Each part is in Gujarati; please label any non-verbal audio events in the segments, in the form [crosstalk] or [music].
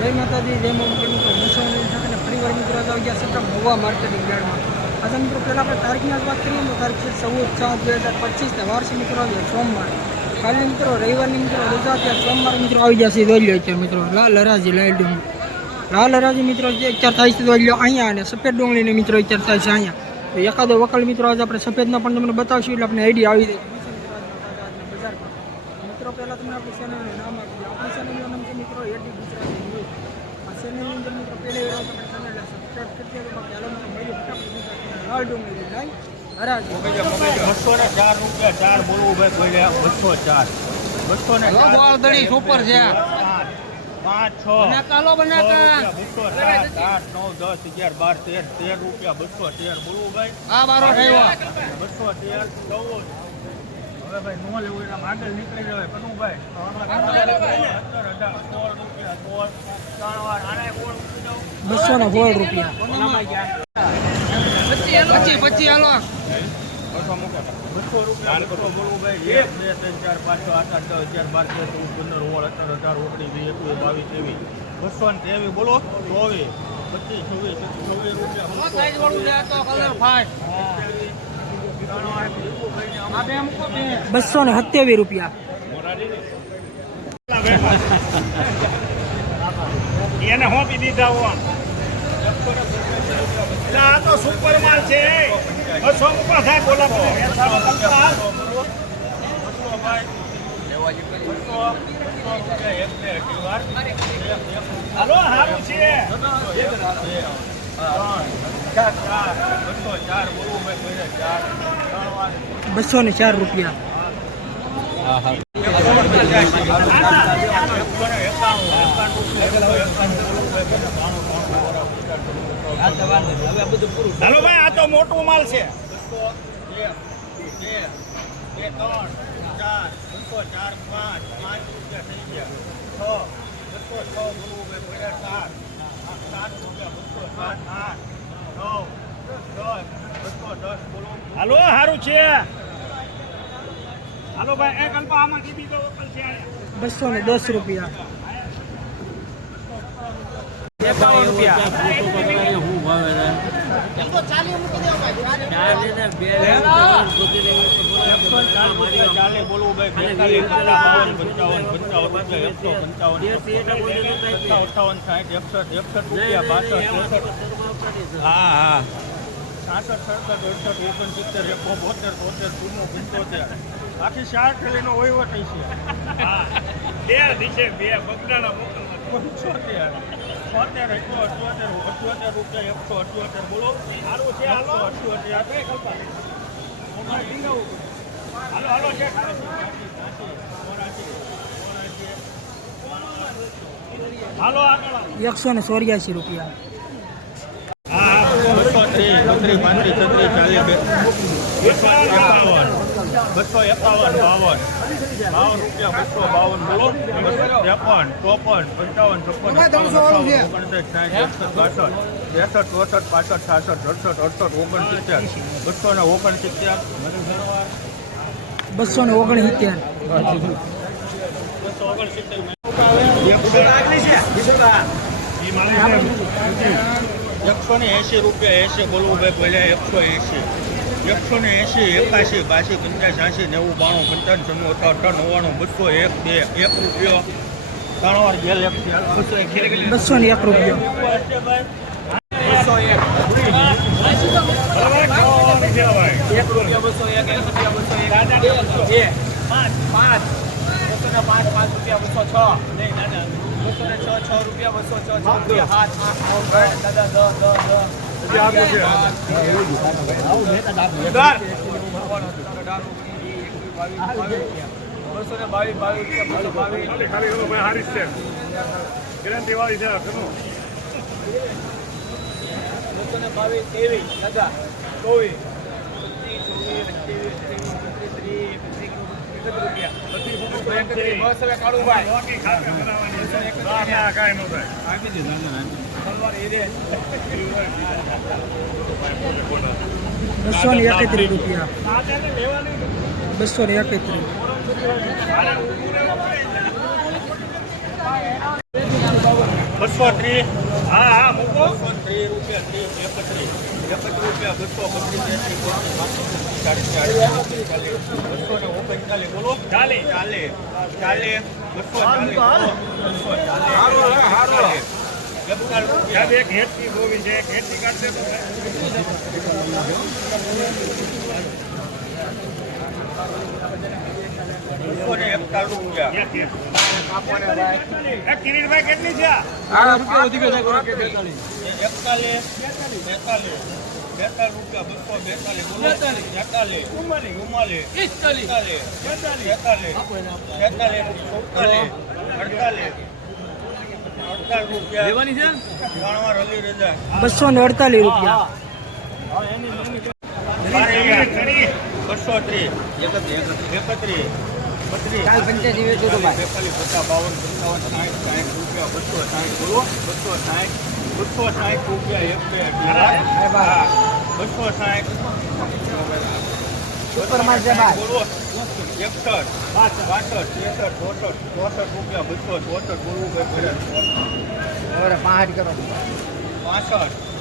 જય માતાજી, જય મમ્મી ઠાકર અને ફરીવાર મિત્રો આવી ગયા છે મોવા માર્કેટિંગ યાર્ડમાં. આજે મિત્રો પહેલાં આપણે તારીખની જ વાત કરીએ તો તારીખ છે ચૌદ ચાર બે હજાર પચીસ ને વારસી મિત્રો આવ્યા સોમવાર. કાલે મિત્રો રવિવારની મિત્રો રજા ત્યાં સોમવાર મિત્રો આવી જશે છે લો અત્યારે મિત્રો, લાલ હરાજી, લાલ લાલ હરાજી મિત્રો જે અત્યારે થાય છે દોડ્યો અહીંયા અને સફેદ ડુંગળીને મિત્રો અત્યારે થાય છે અહીંયા. તો એકાદો વકલ મિત્રો આજે આપણે સફેદના પણ તમને બતાવશું એટલે આપણે આઈડિયા આવી જાય. મિત્રો પહેલાં તમને આપણે નામ આપી આપણી ચેનલનું નામ છે મિત્રો એટી ગુજરાતી ન્યૂઝ આ ચેનલની અંદર મિત્રો પહેલી વાર તમે ચેનલને સબસ્ક્રાઈબ કરી દેજો બાકી હાલો મિત્રો મળીએ ફટાફટ મિત્રો લાલ ડુંગળી લાઈ હરાજી બસો ને ચાર રૂપિયા ચાર બોલવું ભાઈ બોલ્યા બસો ચાર બસો ને ચાર સુપર છે પાંચ પાંચ છ કાલો છ બસો સાત આઠ નવ દસ અગિયાર બાર તેર તેર રૂપિયા બસો તેર બોલવું ભાઈ આ બારો બસો તેર ચૌદ. હવે ભાઈ નો લેવું એના આગળ નીકળી જવાય. કનું ભાઈ. સત્તર અઢાર સોળ રૂપિયા સોળ ત્રણ વાર આને સોળ બસો ને સોળ રૂપિયા. પચી પચી હાલો. બસો રૂપિયા બસો બોલવું ભાઈ એક બે ત્રણ ચાર પાંચ છ આઠ આઠ દસ અગિયાર બાર તેર ચૌદ પંદર સોળ અઢાર અઢાર ઓગણીસ વીસ એકવીસ બાવીસ ત્રેવીસ. બસો ને ત્રેવીસ બોલો. ચોવીસ. પચીસ છવ્વીસ છવ્વીસ રૂપિયા. બસો ને સત્યાવીસ રૂપિયા એને હોપી દીધા હો આ તો સુપર માલ છે બસો ઉપર થાય બોલા હાલો સારું છે ચાર ચાર બસો ચાર બોલવું ભાઈ ચાર બસો ને ચાર રૂપિયા હાલો ભાઈ આ તો મોટું માલ છે ત્રણ, ચાર, બસો, ચાર, પાંચ, પાંચ રૂપિયા થઈ ગયા. છ, હાલો સારું છે. હાલો ભાઈ એક અલ્પા આમાંથી બીજો વકલ છે. બસો ને દસ રૂપિયા. એકાવન રૂપિયા. બાસઠ ત્રેસઠ હા હા. સાસઠ સડસઠ અડસઠ ઓગણસિત્તેર એકો બોતેર તોતેર ચુમ્મો પંચોતેર. આખી ચાર થેલીનો વહીવટ છે. હા બે દિશે બે બગડાના પંચોતેર. છોતેર એકસો અઠ્યોતેર અઠ્યોતેર રૂપિયા એકસો અઠ્યોતેર બોલો. સારું છે હાલો. અઠ્યોતેર. હાલો હાલો છે. હાલો આગળ એકસો ને ચોર્યાસી રૂપિયા. ત્રીસ બત્રીસ પાંત્રીસ છત્રીસ ચાલીસ બસો એકાવન. બસો એકાવન બાવન. બાવન રૂપિયા બસો બાવન બોલો. ત્રેપન ચોપન પંચાવન છપ્પન ઓગણત્રીસ સાઠ એકસઠ બાસઠ ત્રેસઠ ચોસઠ પાસઠ છાસઠ અડસઠ અડસઠ ઓગણસિત્તેર. બસો ને ઓગણસિત્તેર. બસો ને ઓગણસિત્તેર. બસો ઓગણસિત્તેર. એકસો ને એંશી રૂપિયા એંશી બોલવું ભાઈ બોલ્યા એકસો એંશી. એકસો ને એંશી એકાશી બાસી પંચાસ એસી નેવું બાણું પંચાવન જન્મ અઠાવન નવ્વાણું બસો એક બે એક રૂપિયો. ત્રણ વાર ગેલ એક બસો ને એક રૂપિયા બસો એક એક રૂપિયા બસો એક એક રૂપિયા બસો એક. પાંચ પાંચ. બસો ને પાંચ પાંચ રૂપિયા બસો છ. નહીં દાદા. બસો ને છ છ રૂપિયા બસો છ છ રૂપિયા સાત આઠ નવ દસ દાદા દસ દસ દાદા ચોવીસ ત્રીસ ચોવીસ, અઠ્યાવીસ, ત્રીસ ત્રીસ ત્રીસ, એકત્રીસ. બસો એકત્રીસ, ને એકત્રીસ રૂપિયા બસો ને એકત્રીસ બસો ત્રીસ હા હા મૂકો ત્રીસ રૂપિયા ત્રીસ એકત્રીસ એકત્રીસ રૂપિયા બસો બત્રીસ તેત્રીસ ચોત્રીસ પાંત્રીસ ચાલીસ ચાલીસ ચાલીસ બસો ને ઓગણચાલીસ બોલો ચાલીસ ચાલીસ ચાલીસ બસો ચાલીસ બસો ચાલીસ એકતાલીસ રૂપિયા એક હેઠી ગોવી છે એક હેઠી કાઢશે બસો ને એકતાલીસ રૂપિયા કિરીટભાઈ કેટલી છે? એકતાલીસ બેતાલીસ. બેતાલીસ રૂપિયા બસો બેતાલીસ બેતાલીસ ચુમ્માલીસ ચુમ્માલીસ પિસ્તાલીસ. બેતાલીસ બેતાલીસ. બેતાલીસ અડતાલીસ. બસો ને અડતાલીસ રૂપિયા. બસો ત્રીસ. એકત્રીસ એકત્રીસ. બત્રીસ પંચ્યાસી વેચો તો ભાઈ. બાવન પંચાવન સાઠ સાઠ રૂપિયા બસો સાઠ બોલો. બસો સાઠ બસો સાઠ રૂપિયા એક બે બસો સાઠ. સુપરમાં છે ભાઈ. બોલો. એકસઠ બાસઠ ત્રેસઠ ચોસઠ ચોસઠ રૂપિયા બસો ચોસઠ બોલવું ભાઈ પડે પાંચ કરો. પાસઠ.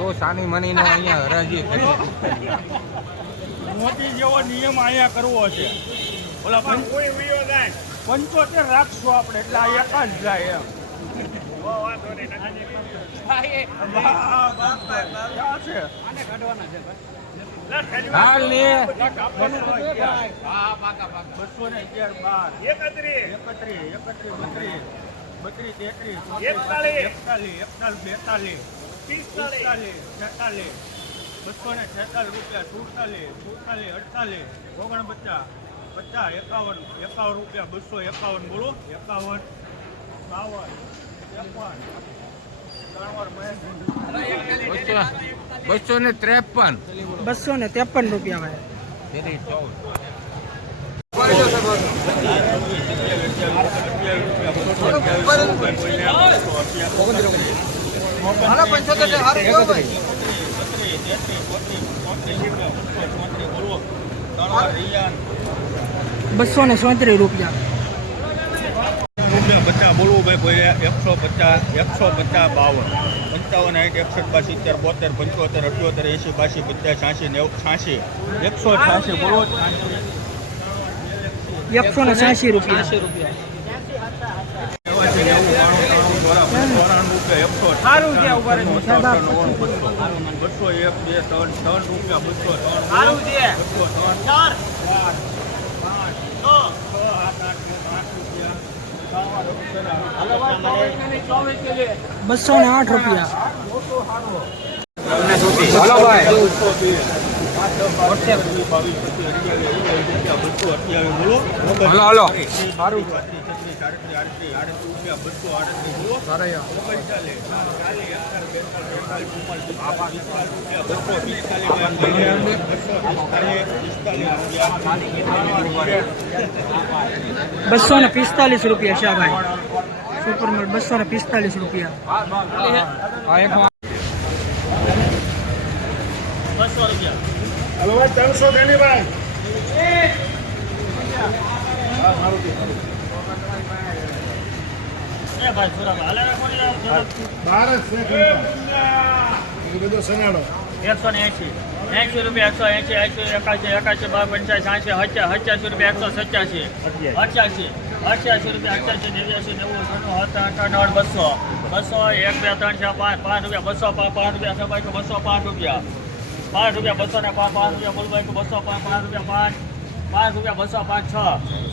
તો સાની મની નો અહીંયા હરાજી કરી. મોદી જેવો નિયમ અહીંયા કરવો છે. ઓલા પંચ- પંચોતેર રાખશું આપણે એટલે આ એક જ જાય એમ. બસો ને અગિયાર. બાર. એકત્રીસ. એકત્રીસ એકત્રીસ બત્રીસ. બત્રીસ તેત્રીસ એકતાલીસ. એકતાલીસ એકતાલીસ બેતાલીસ. છેતાલીસ બસો ને છેતાલીસ રૂપિયા સુડતાલીસ સુડતાલીસ અડતાલીસ ઓગણપચાસ પચાસ એકાવન એકાવન રૂપિયા બસો એકાવન બોલો એકાવન બાવન ત્રેપન બસો ને ત્રેપન. બસો ત્રેપન રૂપિયા ચૌદ હાલો પંચોતેર હારું કેવું ભાઈ? બસો ને સોત્રીસ રૂપિયા. રૂપિયા પચાસ બોલવું ભાઈ કોઈ એકસો પચાસ એકસો પચાસ બાવન. પંચાવન આઠ એકસઠ બાસી સિત્તેર બોતેર પંચોતેર અઠ્યોતેર એંસી બાસી પચાસ છ્યાસી નેવું છ્યાસી. એકસો છ્યાસી બોલો એકસો ને છ્યાસી રૂપિયા. સારું છે બસો એક બે ત્રણ ત્રણ રૂપિયા બસો ત્રણ. સારું છે બસો ત્રણ. ચાર. બસો ને આઠ રૂપિયા. હલો ભાઈ. Hello hello. સારું. બસો ને પિસ્તાલીસ રૂપિયા છે ભાઈ સુપરમેટ બસો ને પિસ્તાલીસ રૂપિયા આ એક એકસો ને એસી એસી રૂપિયા એકસો એસી એસી એકાસી એકાસી બાર પંચાસી સાસી હચ્યાસી રૂપિયા એકસો સત્યાસી અઠ્યાસી અઠ્યાસી રૂપિયા અઠ્યાસી નેવ્યાસી નેવું સોનું બસો બસો એક બે ત્રણ ચાર પાંચ પાંચ રૂપિયા બસો પાંચ રૂપિયા સબાઈ બસો પાંચ રૂપિયા પાંચ રૂપિયા બસો ને પાંચ પાંચ રૂપિયા બોલભાઈ બસો પાંચ પાંચ રૂપિયા પાંચ પાંચ રૂપિયા બસો પાંચ છ.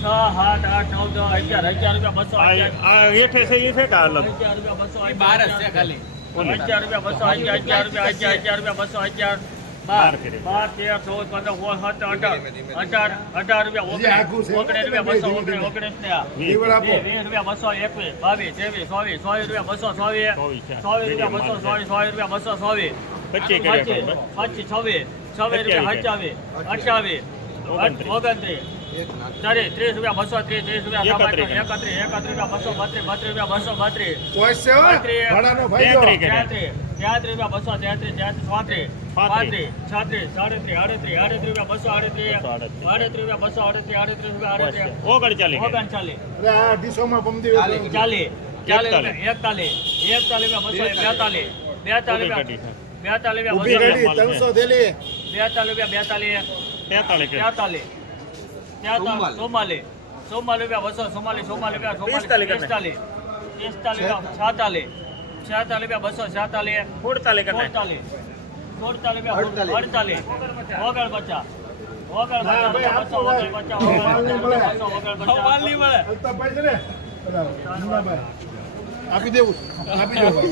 છ સાત આઠ નવ દસ અગિયાર. અગિયાર રૂપિયા બસો અગિયાર. હેઠે છે એ છે કે અલગ? અગિયાર રૂપિયા બસો બાર જ છે ખાલી. અગિયાર. રૂપિયા બસો અગિયાર અગિયાર રૂપિયા અગિયાર અગિયાર રૂપિયા બસો અગિયાર. બાર બાર તેર ચૌદ પંદર સોળ સત્તર અઢાર. અઢાર અઢાર રૂપિયા ઓગણીસ. ઓગણીસ રૂપિયા બસો ઓગણીસ ઓગણીસ વીસ. વીસ રૂપિયા બસો એકવીસ. બાવીસ ત્રેવીસ ચોવીસ ચોવીસ રૂપિયા બસો ચોવીસ. ચોવીસ રૂપિયા બસો ચોવીસ ચોવીસ રૂપિયા બસો ચોવીસ. પચીસ પચીસ છવ્વીસ. છવ્વીસ રૂપિયા અઠ્યાવીસ. અઠ્યાવીસ. ઓગણત્રીસ. ત્રીસ ત્રીસ રૂપિયા બસો ત્રીસ ત્રીસ રૂપિયા એકત્રીસ એકત્રીસ રૂપિયા બસો બત્રીસ બત્રીસ રૂપિયા બસો બત્રીસ તેત્રીસ તેત્રીસ રૂપિયા બસો તેત્રીસ તેત્રીસ પાંત્રીસ. છત્રીસ સાડત્રીસ આડત્રીસ આડત્રીસ રૂપિયા બસો આડત્રીસ આડત્રીસ. રૂપિયા બસો આડત્રીસ આડત્રીસ રૂપિયા આડત્રીસ. ઓગણચાલીસ. ઓગણચાલીસ. ચાલીસ ચાલીસ એકતાલીસ. એકતાલીસ બસો બેતાલીસ. બેતાલીસ બેતાલીસ બેતાલીસ બેતાલીસ. તેતાલીસ તેતાલીસ ચુમ્માલીસ ચુમ્માલીસ રૂપિયા બસો ચુમ્માલીસ ચુમ્માલીસ રૂપિયા પિસ્તાલીસ પિસ્તાલીસ. રૂપિયા છાતાલીસ. છાતાલીસ રૂપિયા બસો છાતાલીસ. સુડતાલીસ સુડતાલીસ સુડતાલીસ રૂપિયા અડતાલીસ. ઓગણ પચાસ ઓગણ પચાસ બસો ઓગણ પચાસ ઓગણ પચાસ આપી દેવું. આપી દેવું. [laughs]